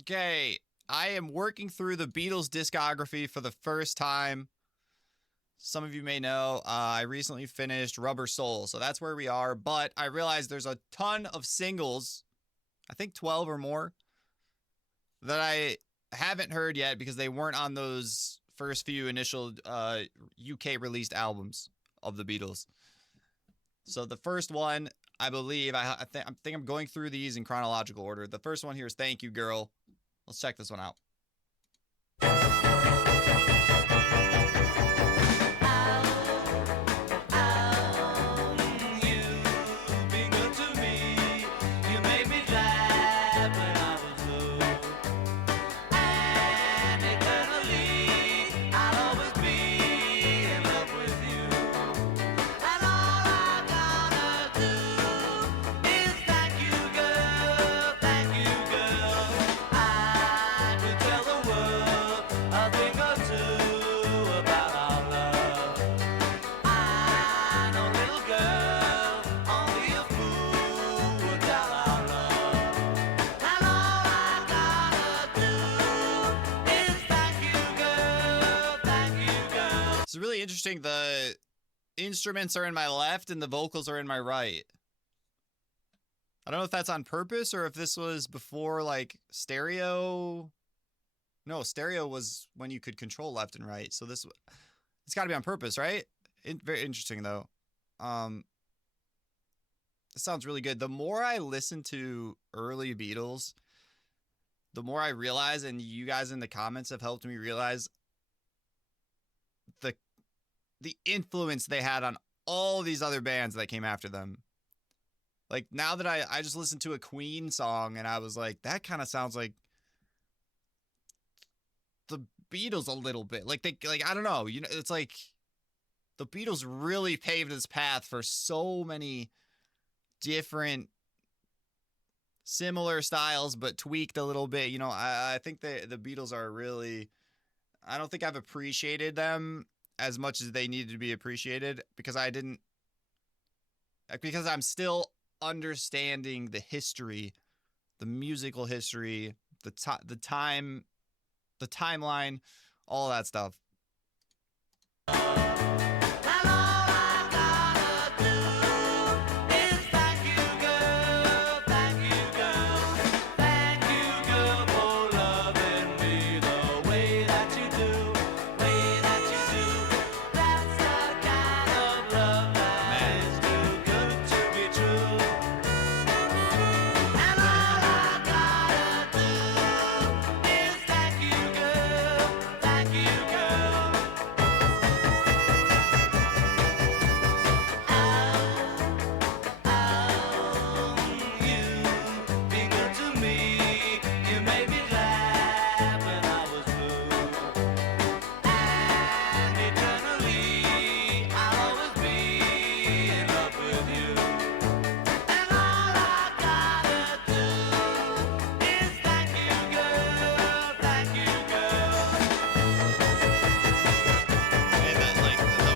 Okay, I am working through the Beatles discography for the first time. Some of you may know I recently finished Rubber Soul, so that's where we are. But I realized there's a ton of singles, I think 12 or more, that I haven't heard yet because they weren't on those first few initial UK released albums of the Beatles. So the first one, I believe, I think I'm going through these in chronological order. The first one here is Thank You Girl. Let's check this one out. It's really interesting. The instruments are in my left and the vocals are in my right. I don't know if that's on purpose or if this was before like stereo. No, stereo was when you could control left and right. So it's got to be on purpose, right? Very interesting though. It sounds really good. The more I listen to early Beatles, the more I realize, and you guys in the comments have helped me realize the influence they had on all these other bands that came after them. Like now that I just listened to a Queen song and I was like, that kind of sounds like the Beatles a little bit. Like I don't know, it's like the Beatles really paved this path for so many different similar styles but tweaked a little bit. I think the Beatles are really, I don't think I've appreciated them as much as they needed to be appreciated because I'm still understanding the history, the musical history, the timeline, all that stuff.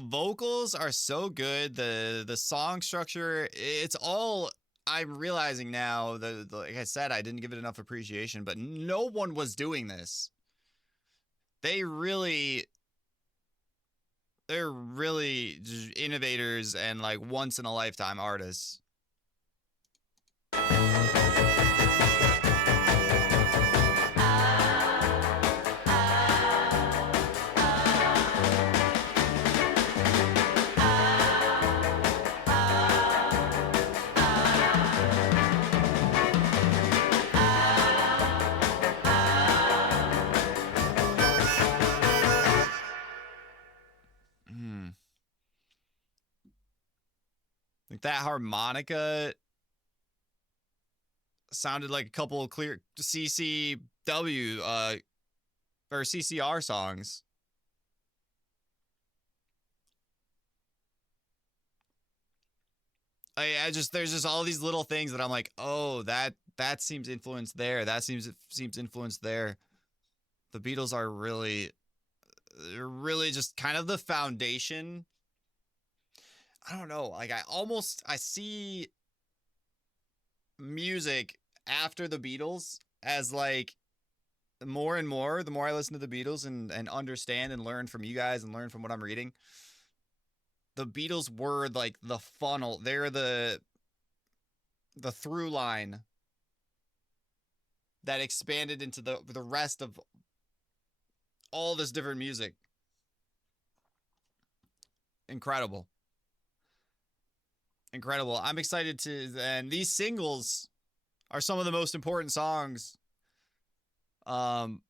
Vocals are so good. The song structure, it's all, I'm realizing now, like I said, I didn't give it enough appreciation, but no one was doing this. They're really innovators and like once in a lifetime artists. Like that harmonica sounded like a couple of clear CCW or CCR songs. There's just all these little things that I'm like, oh, that seems influenced there. That seems influenced there. The Beatles are really just kind of the foundation. I don't know. Like I see music after the Beatles as like more and more, the more I listen to the Beatles and understand and learn from you guys and learn from what I'm reading, the Beatles were like the funnel. They're the through line that expanded into the rest of all this different music. Incredible. Incredible. I'm excited and these singles are some of the most important songs. Um,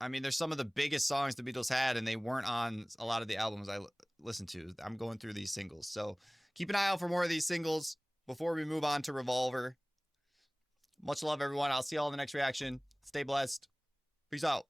I mean, they're some of the biggest songs the Beatles had, and they weren't on a lot of the albums I listened to. I'm going through these singles. So keep an eye out for more of these singles before we move on to Revolver. Much love, everyone. I'll see you all in the next reaction. Stay blessed. Peace out.